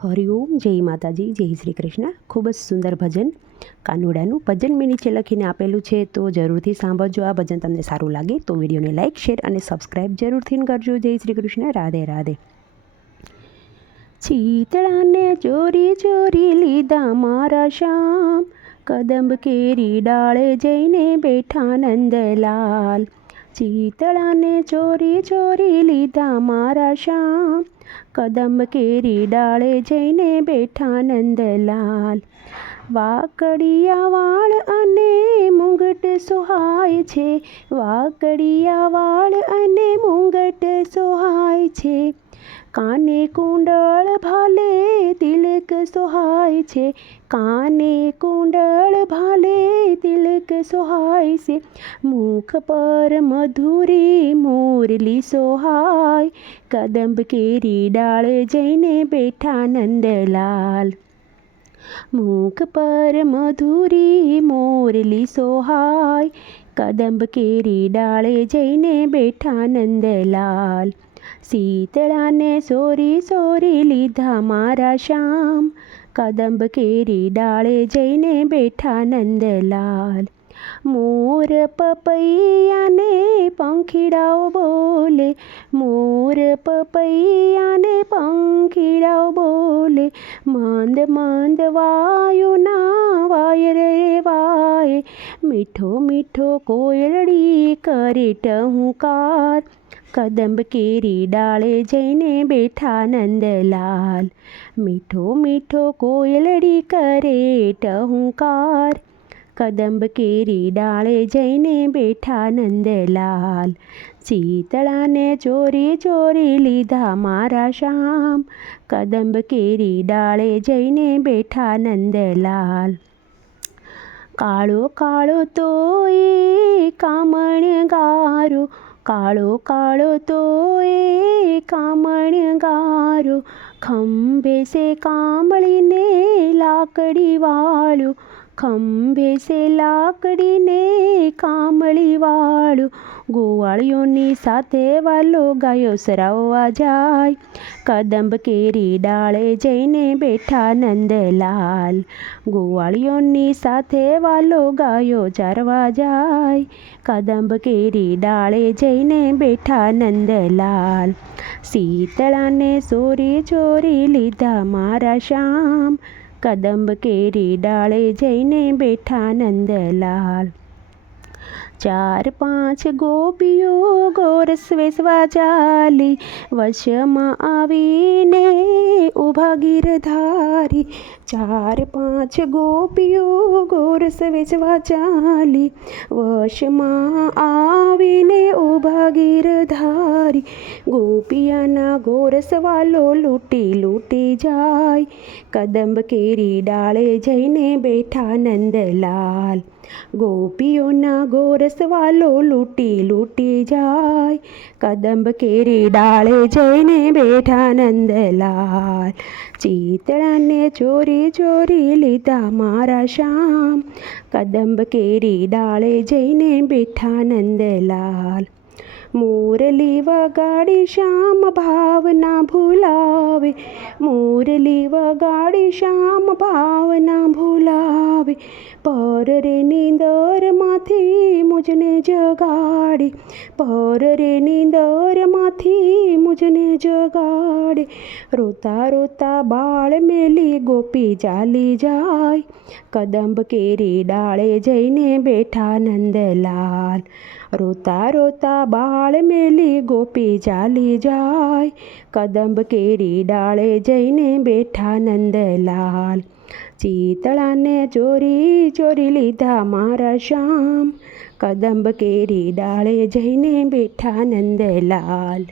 હરિઓમ, જય માતાજી, જય શ્રી કૃષ્ણ. ખૂબ જ સુંદર ભજન કાનુડાનું ભજન મેં નીચે લખીને આપેલું છે, તો જરૂરથી સાંભળજો. આ ભજન તમને સારું લાગે તો વિડીયોને લાઇક, શેર અને સબસ્ક્રાઈબ જરૂરથી કરજો. જય શ્રી કૃષ્ણ. રાધે રાધે. ચીતળાને ચોરી ચોરી લીધા મારા શ્યામ, કદંબ કેરી ડાળે જઈને બેઠા નંદલાલ. ચીતળાને ચોરી ચોરી લીધા મારા શ્યામ, કદંબ કેરી ડાળે જઈને બેઠા નંદલાલ. વાકડિયા વાળ અને મુંગટ સોહાય છે, વાકડિયા વાળ અને મુંગટ સોહાય છે. કાને કુંડળ ભાલે તિલક સોહાય છે, કાને કુંડળ ભાલે તિલક સોહાય છે. મુખ પર મધુરી મોરલી સોહાય, કદંબ કેરી ડાળે જઈને બેઠા નંદલાલ. મુખ પર મધુરી મોરલી સોહાય, કદંબ કેરી ડાળે જઈને બેઠા નંદલાલ. શીતળાને સોરી સોરી લીધા મારા શ્યામ, કદંબ કેરી ડાળે જઈને બેઠા નંદલાલ. મોર પપૈયાને પંખીડાઓ બોલે, મોર પપૈયાને પંખીડાઓ બોલે. મંદ મંદ વાયુના વાય રે વાય, મીઠો મીઠો કોયલડી કરે ટહુકાર, કદંબ કેરી ડાળે જઈને બેઠા નંદલાલ. મીઠો મીઠો કોયલડી કરે ટહુકાર, કદંબ કેરી ડાળે જઈને બેઠા નંદલાલ. શીતળાને ચોરી ચોરી લીધા મારા શ્યામ, કદંબ કેરી ડાળે જઈને બેઠા નંદલાલ. કાળો કાળો તોય કામણ ગારો, કાળો કાળો તોય કામણ ગારો. ખંભે સે કામળીને લાકડી વાળું, ખંભે સે લાકડીને કામળી વાળું. ગોવાળીઓની સાથે વાલો ગાયો સરાવવા જાય, કદંબ કેરી ડાળે જઈને બેઠા નંદલાલ. ગોવાળીઓની સાથે વાલો ગાયો ચારવા જાય, કદંબ કેરી ડાળે જઈને બેઠા નંદલાલ. શીતળાને ચોરી ચોરી લીધા મારા શ્યામ, કદંબ કેરી ડાળે જઈને બેઠા નંદલાલ. ચાર પાંચ ગોપીઓ ગોરસ વેસવા ચાલી, વશમાં આવીને ઊભા ગીરધારી. ચાર પાંચ ગોપીઓ ગોરસ વેસવા ચાલી, વશમાં આવીને ઊભા ગીરધારી. ગોપિયાના ગોરસ વાલો લૂંટી લૂંટી જાય, કદંબ કેરી ડાળે જઈને બેઠા નંદલાલ. ગોપીઓના ગોરસ વાલો લૂંટી લૂંટી જાય, કદંબ કેરી ડાળે જઈને બેઠા નંદલાલ. ચીતળાને ચોરી ચોરી લીધા મારા શ્યામ, કદંબ કેરી ડાળે જઈને બેઠા નંદલાલ. મોરલી વગાડી શ્યામ ભાવના ભૂલાવે, મોરલી વગાડી શ્યામ ભાવના ભૂલાવે. પર રે નીંદરમાંથી મુજને જગાડે, પર રે નીંદરમાંથી મુજને જગાડે. રોતા રોતા બાળ મેલી ગોપી ચાલી જાય, કદંબ કેરી ડાળે જઈને બેઠા નંદલાલ. રોતા રોતા બાળ મેલી ગોપી ચાલી જાય, કદંબ કેરી ડાળે જઈને બેઠા નંદલાલ. ચીતળાને ચોરી ચોરી લીધા મારા શ્યામ, કદંબ કેરી ડાળે જઈને બેઠા નંદલાલ.